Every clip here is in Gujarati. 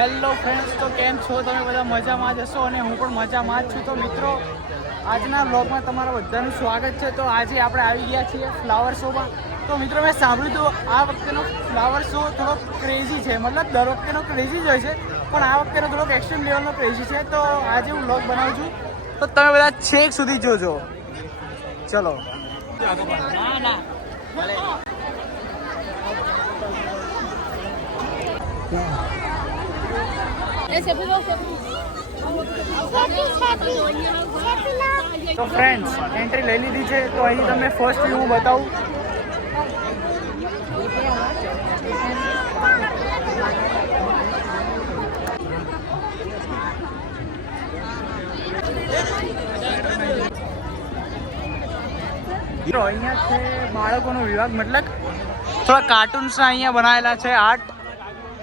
હેલો ફ્રેન્ડ્સ, તો કેમ છો તમે બધા? મજામાં જ હશો અને હું પણ મજામાં જ છું. તો મિત્રો, આજના બ્લોગમાં તમારા બધાનું સ્વાગત છે. તો આજે આપણે આવી ગયા છીએ ફ્લાવર શોમાં. તો મિત્રો, મેં સાંભળ્યું હતું આ વખતેનો ફ્લાવર શો થોડો ક્રેઝી છે. મતલબ દર વખતેનો ક્રેઝી જ હોય છે, પણ આ વખતેનો થોડોક એક્સ્ટ્રીમ લેવલનો ક્રેઝી છે. તો આજે હું બ્લોગ બનાવું છું, તો તમે બધા છેક સુધી જોજો. ચલો. તો ફ્રેન્ડ્સ, એન્ટ્રી લઈ લીધી છે. તો અહીં તમને ફર્સ્ટ વ્યૂ હું બતાવું. તો અહીંયા છે બાળકોનો વિભાગ, મતલબ થોડા કાર્ટૂન્સ અહીંયા બનાવેલા છે આર્ટ.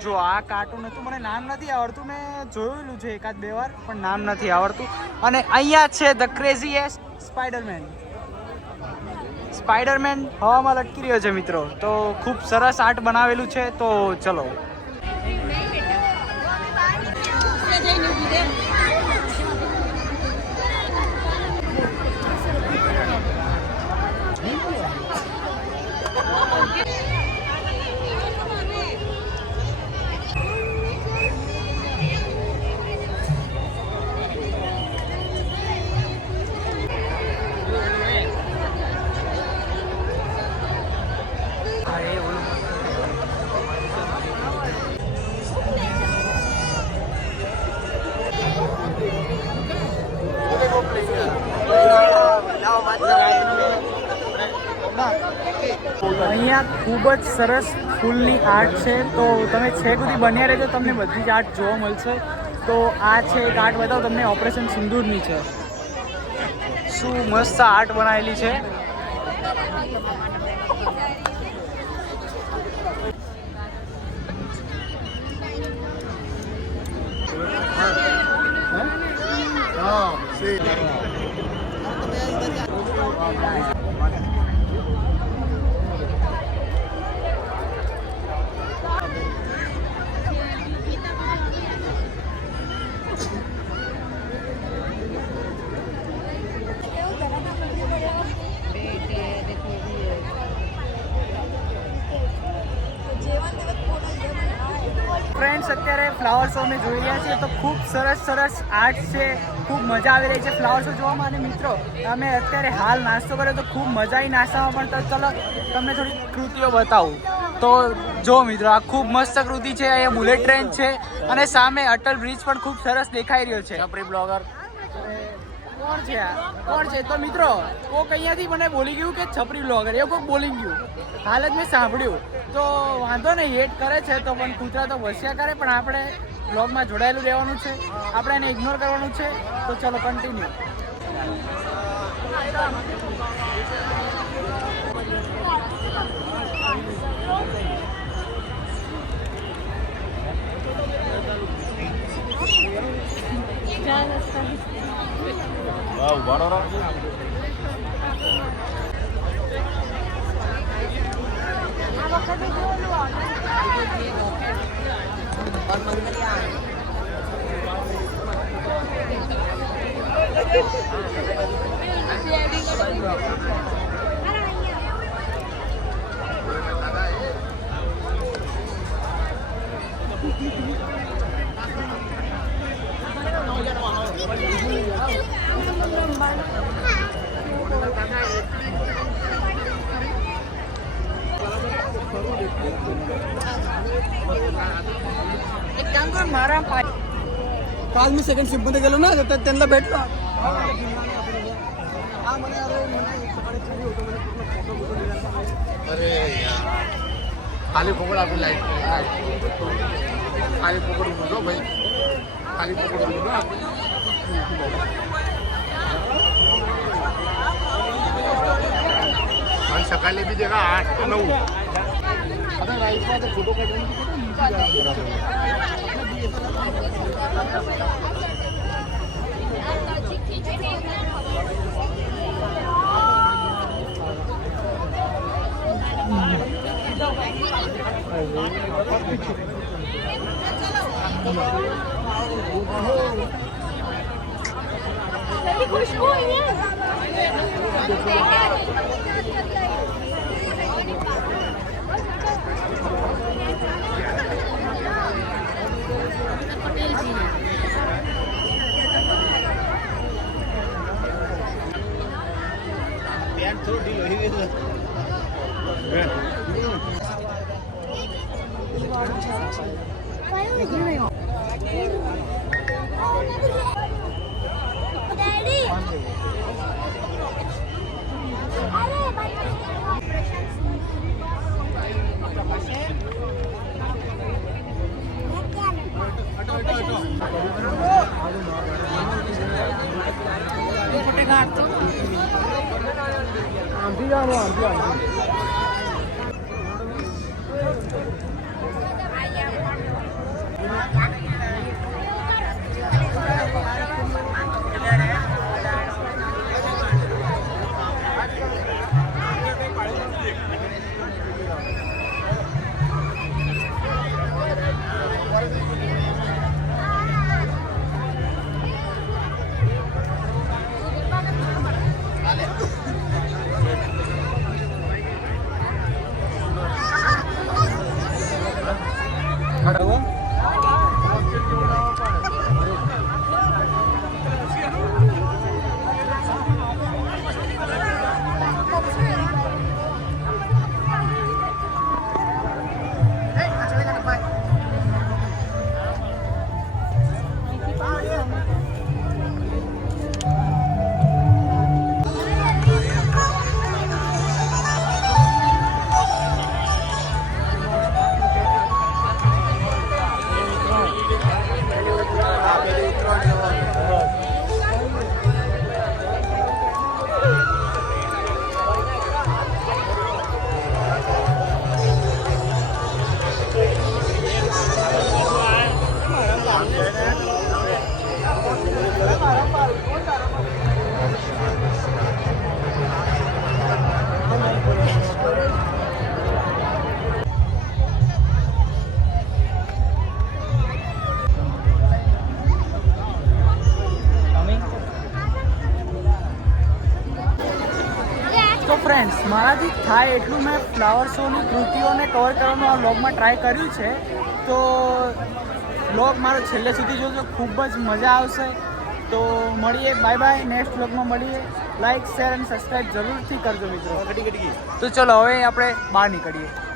જો આ કાર્ટૂન હતું, મને નામ નથી આવડતું, મેં જોયેલું છે એકાદ બે વાર, પણ નામ નથી આવડતું. અને અહીંયા છે ધ ક્રેઝીએસ્ટ સ્પાઈડરમેન. સ્પાઈડરમેન હવામાં લટકી રહ્યો છે મિત્રો. તો ખૂબ સરસ આર્ટ બનાવેલું છે. તો ચલો. અહીંયા ખૂબ જ સરસ ફૂલની આર્ટ છે. તો તમે છેક સુધી બન્યા રહેજો, તમને બધી જ આર્ટ જોવા મળશે. તો આ છે એક આર્ટ બતાવો તમને, ઓપરેશન સિંદૂરની છે. શું મસ્ત આર્ટ બનાવેલી છે. ફ્રેન્ડ્સ, અત્યારે ફ્લાવર શો અમે જોઈ રહ્યા છીએ. તો ખૂબ સરસ સરસ આર્ટ છે, ખૂબ મજા આવી રહી છે ફ્લાવર શો જોવામાં. અને મિત્રો, અમે અત્યારે હાલ નાસ્તો કર્યો, તો ખૂબ મજા આવી નાસ્તામાં. પણ તો ચલો તમને થોડી કૃતિઓ બતાવું. તો જો મિત્રો, આ ખૂબ મસ્ત કૃતિ છે. અહીંયા બુલેટ ટ્રેન છે અને સામે અટલ બ્રિજ પણ ખૂબ સરસ દેખાઈ રહ્યો છે. છપરી બ્લોગર કોણ છે? કોણ છે? તો મિત્રો, કોક અહીંયાથી મને બોલી ગયું કે છપરી બ્લોગર, એવું કોઈક બોલી ગયું. હાલ જ મેં સાંભળ્યું. તો વાંધો નહીં, હેટ કરે છે તો પણ કૂતરા તો વસ્યા કરે. પણ આપણે બ્લોગમાં જોડાયેલું રહેવાનું છે, આપણે એને ઇગ્નોર કરવાનું છે. તો ચલો કન્ટિન્યુ. एक काम कर, मारा काल मी सेकंड शिफ्ट मध्ये गेलो ना, तर त्यांना भेटलो. अरे यार, खाली पकड़ आपकी लाइट खाली पकड़ दो भाई, खाली पकड़ दो ना. आणि सकाळी बी देखा 8 ते 9. आता राईटला तर फोटो काढून खुशबू है डैडी તો ફ્રેન્ડ્સ, મારાથી થાય એટલું મેં ફ્લાવર શોની કૃતિઓને કવર કરવાનું આ વ્લોગમાં ટ્રાય કર્યું છે. તો વ્લોગ મારો છેલ્લે સુધી જોજો, ખૂબ જ મજા આવશે. તો મળીએ, બાય બાય. નેક્સ્ટ વ્લોગમાં મળીએ. લાઇક, શેર અને સબસ્ક્રાઈબ જરૂરથી કરજો મિત્રો. તો ચલો હવે આપણે બહાર નીકળીએ.